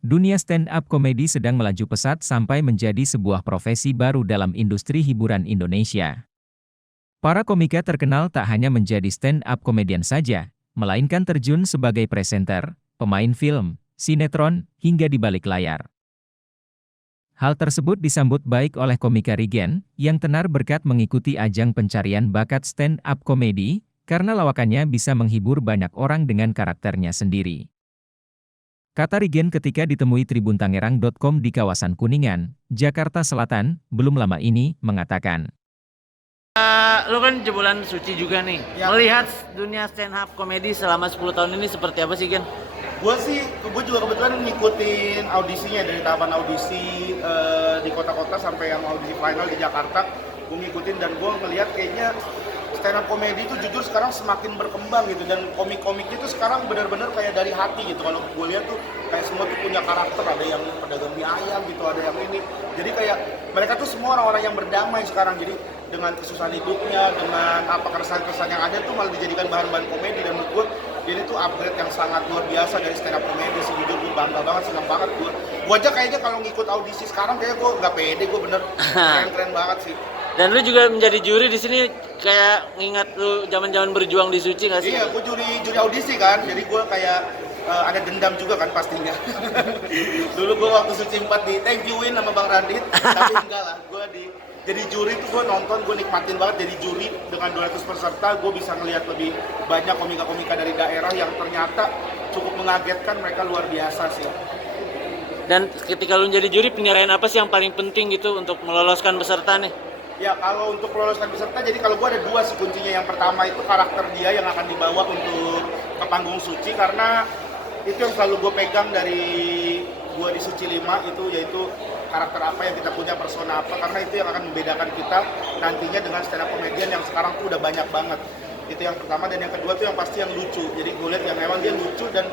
Dunia stand-up komedi sedang melaju pesat sampai menjadi sebuah profesi baru dalam industri hiburan Indonesia. Para komika terkenal tak hanya menjadi stand-up komedian saja, melainkan terjun sebagai presenter, pemain film, sinetron, hingga di balik layar. Hal tersebut disambut baik oleh komika Rigen, yang tenar berkat mengikuti ajang pencarian bakat stand-up komedi, karena lawakannya bisa menghibur banyak orang dengan karakternya sendiri. Kata Rigen ketika ditemui tribuntangerang.com di kawasan Kuningan, Jakarta Selatan, belum lama ini, mengatakan, Lo kan jebolan Suci juga nih. Ya. Melihat dunia stand up komedi selama 10 tahun ini seperti apa sih, Gen? Gue juga kebetulan ngikutin audisinya dari tahapan audisi di kota-kota sampai yang audisi final di Jakarta. Gue ngikutin dan gue ngeliat kayaknya stand up komedi itu jujur sekarang semakin berkembang gitu, dan komik-komiknya itu sekarang benar-benar kayak dari hati gitu. Kalau gue lihat tuh kayak semua tuh punya karakter, ada yang pedagang mie ayam gitu, ada yang ini. Jadi kayak mereka tuh semua orang-orang yang berdamai sekarang. Jadi dengan kesusahan hidupnya, dengan apa keresahan-keresahan yang ada tuh malah dijadikan bahan-bahan komedi, dan menurut gue ini tuh upgrade yang sangat luar biasa dari stand up komedi sih. Jujur gue bangga banget, senang banget gue aja kayaknya kalau ngikut audisi sekarang kayak gue nggak pede, gue bener keren banget sih. Dan lu juga menjadi juri di sini, kayak ngingat lu zaman-zaman berjuang di Suci nggak sih? Iya, gue juri audisi kan, jadi gue kayak ada dendam juga kan pastinya. Dulu gue waktu Suci 4 di thank you win sama Bang Radit, tapi enggak lah, jadi juri tuh gue nonton, gue nikmatin banget jadi juri dengan 200 peserta. Gue bisa ngelihat lebih banyak komika-komika dari daerah yang ternyata cukup mengagetkan, mereka luar biasa sih. Dan ketika lu jadi juri, penilaian apa sih yang paling penting gitu untuk meloloskan peserta nih? Ya kalau untuk meloloskan peserta, jadi kalau gue ada dua sih kuncinya. Yang pertama itu karakter dia yang akan dibawa untuk ke panggung Suci, karena itu yang selalu gue pegang dari gue di Suci 5 itu, yaitu karakter apa yang kita punya, persona apa, karena itu yang akan membedakan kita nantinya dengan stand up comedian yang sekarang tuh udah banyak banget. Itu yang pertama. Dan yang kedua tuh yang pasti yang lucu. Jadi gue lihat yang memang dia lucu, dan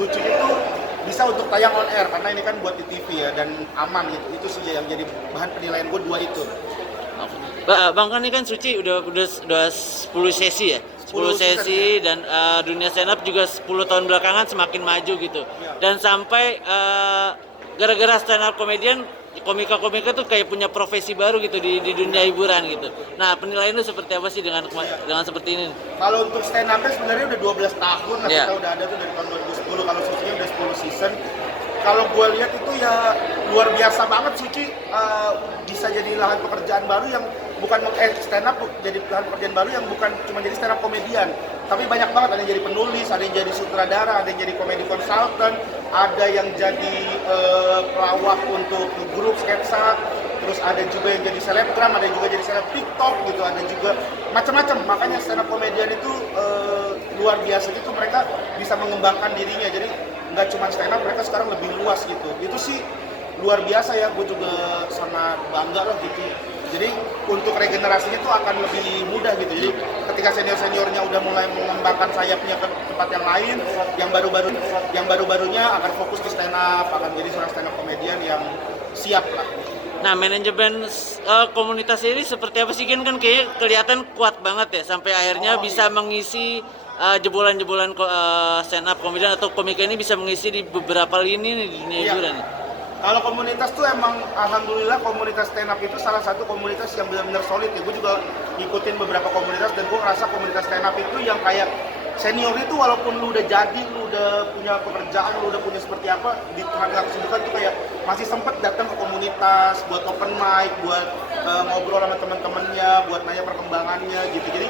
lucunya tuh bisa untuk tayang on air karena ini kan buat di TV ya, dan aman gitu. Itu sih yang jadi bahan penilaian gue, dua itu. Bang, kan ini kan Suci udah 10 sesi ya? 10 sesi dan dunia stand up juga 10 tahun belakangan semakin maju gitu. Ya. Dan sampai gara-gara stand up komedian, komika-komika tuh kayak punya profesi baru gitu di dunia hiburan gitu. Nah, penilaian lu seperti apa sih dengan seperti ini? Kalau untuk stand up sebenarnya udah 12 tahun lah, Yeah. kita udah ada tuh dari tahun 2010. Kalau Sucinya udah 10 season. Kalau gue lihat itu ya luar biasa banget. Suci bisa jadi lahan pekerjaan baru yang bukan stand up, jadi lahan pekerjaan baru yang bukan cuma jadi stand up komedian, tapi banyak banget. Ada yang jadi penulis, ada yang jadi sutradara, ada yang jadi komedi konsultan, ada yang jadi pelawak untuk grup sketsa, terus ada juga yang jadi selebgram, ada yang juga jadi seleb TikTok gitu, ada juga macam-macam. Makanya stand up komedian itu luar biasa gitu, mereka bisa mengembangkan dirinya. Jadi nggak cuma stand up, mereka sekarang lebih luas gitu. Itu sih luar biasa ya, gue juga sangat bangga lah gitu. Jadi untuk regenerasinya tuh akan lebih mudah gitu. Jadi ketika senior-seniornya udah mulai mengembangkan sayapnya ke tempat yang lain, yang baru-barunya akan fokus di stand up, akan jadi seorang stand up komedian yang siap lah. Nah, manajemen komunitas ini seperti apa sih, Gen? Kan kayaknya kelihatan kuat banget ya, sampai akhirnya bisa mengisi jebolan-jebolan stand up komedian atau komika ini bisa mengisi di beberapa lini nih di dunia hiburan. Kalau komunitas tuh emang alhamdulillah komunitas stand up itu salah satu komunitas yang benar-benar solid ya. Gue juga ngikutin beberapa komunitas dan gue ngerasa komunitas stand up itu yang kayak senior itu, walaupun lu udah jadi, lu udah punya pekerjaan, lu udah punya seperti apa, di tengah-tengah kesibukan tuh kayak masih sempet datang ke komunitas buat open mic, buat ngobrol sama teman-temannya, buat nanya perkembangannya gitu. Jadi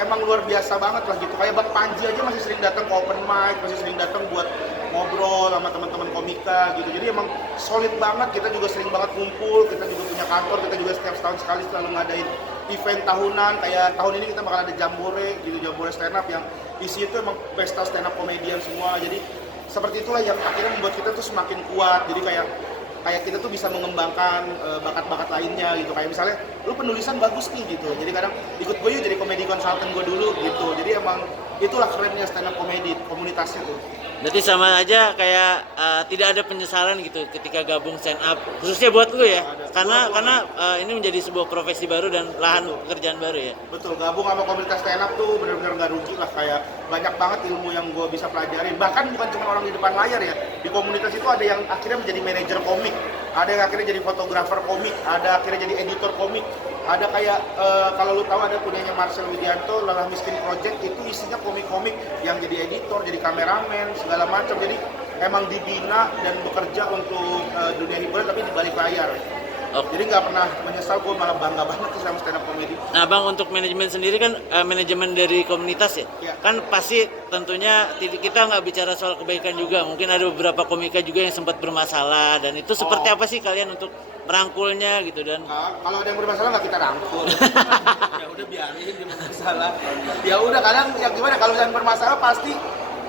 emang luar biasa banget lah gitu. Kayak Bang Panji aja masih sering datang ke open mic, masih sering datang buat ngobrol sama teman-teman komika gitu. Jadi emang solid banget. Kita juga sering banget kumpul, kita juga punya kantor, kita juga setiap setahun sekali selalu ngadain event tahunan. Kayak tahun ini kita bakal ada jambore gitu, jambore stand up yang isi itu emang pesta stand up komedian semua. Jadi seperti itulah yang akhirnya membuat kita tuh semakin kuat. Jadi kayak kita tuh bisa mengembangkan bakat-bakat lainnya gitu. Kayak misalnya lu penulisan bagus nih gitu, jadi kadang ikut gue yuk jadi komedi konsultan gue dulu gitu. Jadi emang itulah kerennya stand up komedi, komunitasnya tuh. Berarti sama aja kayak tidak ada penyesalan gitu ketika gabung stand up, khususnya buat lu ya, karena ini menjadi sebuah profesi baru dan lahan pekerjaan baru ya. Betul, gabung sama komunitas stand up tuh benar-benar nggak rugi lah, kayak banyak banget ilmu yang gue bisa pelajarin. Bahkan bukan cuma orang di depan layar ya, di komunitas itu ada yang akhirnya menjadi manajer komik, ada yang akhirnya jadi fotografer komik, ada akhirnya jadi editor komik, ada kayak kalau lu tahu ada punyanya Marcel Widianto, Lelah Miskin Project, itu isinya komik-komik yang jadi editor, jadi kameramen, segala macam. Jadi emang dibina dan bekerja untuk dunia hiburan tapi di balik layar. Jadi nggak pernah menyesal, gue malah bangga banget sih sama stand up comedy. Nah Bang, untuk manajemen sendiri kan manajemen dari komunitas ya, kan pasti tentunya kita nggak bicara soal kebaikan juga, mungkin ada beberapa komika juga yang sempat bermasalah, dan itu seperti apa sih kalian untuk merangkulnya gitu? Dan Kalau ada yang bermasalah nggak kita rangkul. Ya udah biarin dia bermasalah. Ya udah, kadang ya gimana, kalau yang bermasalah pasti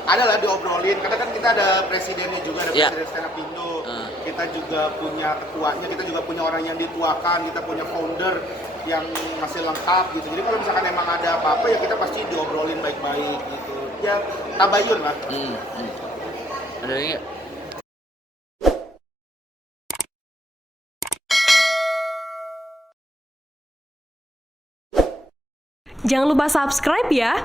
ada lah diobrolin, karena kan kita ada presidennya juga, ada presiden stand up Indo, kita juga punya ketuanya, kita juga punya orang yang dituakan, kita punya founder yang masih lengkap gitu. Jadi kalau misalkan emang ada apa-apa ya kita pasti diobrolin baik-baik gitu. Ya tabayun lah. ada lagi nggak? Jangan lupa subscribe ya.